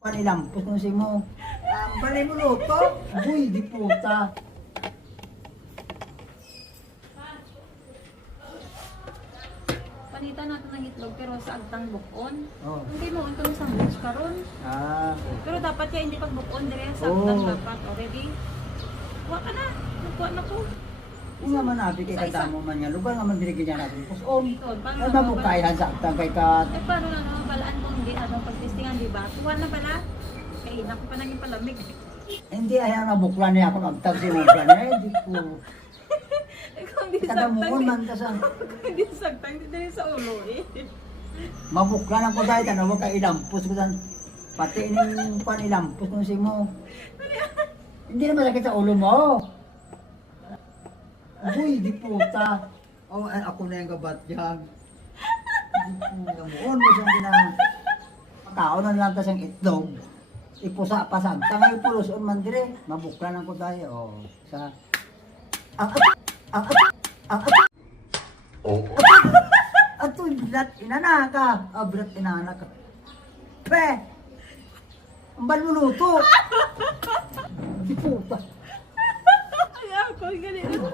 Panilampos kung si mo. Balay mo luto. Uy, di puta. Panita natin ng itlog pero sa agtang bukon. Oh. Hindi mo untong sandwich karon. Ah. Pero dapat ya hindi pag bukon dire sa Oh. agtang dapat already. Wa ka na. Nagkuha na ko. Yung nga man nabi kay kadamo man niya. Lugar nga man binigyan natin. Tapos Ito, paano ay na mabukayhan sa aktang kay ka. Eh paano na naman balaan kung hindi ano pagtistingan di ba? Tuwa na pala. Kaya na ko pa naging palamig. Hindi ayaw na buklan niya ako agtang si mo ba niya. Di ko. Kung di Kadamuon sagtang. man ka sa. Kung di sagtang di dali sa ulo eh. Mabuklan ako dahil tanawa ka ilampos ko san. Pati ining panilampos kung si mo. Hindi naman sakit sa ulo mo. Uy, di puta. Oh, ay, ako na yung gabat yan. Di puta mo. Mo siyang kaon na lang kasang itlog. Ipusa pa sa tangay pulos on man dire. Mabuklan ako tayo. Oh, sa Ato blat inana ka. Blat inana ka. Pe. Ang baluluto. Di puta. Ay ako ganito.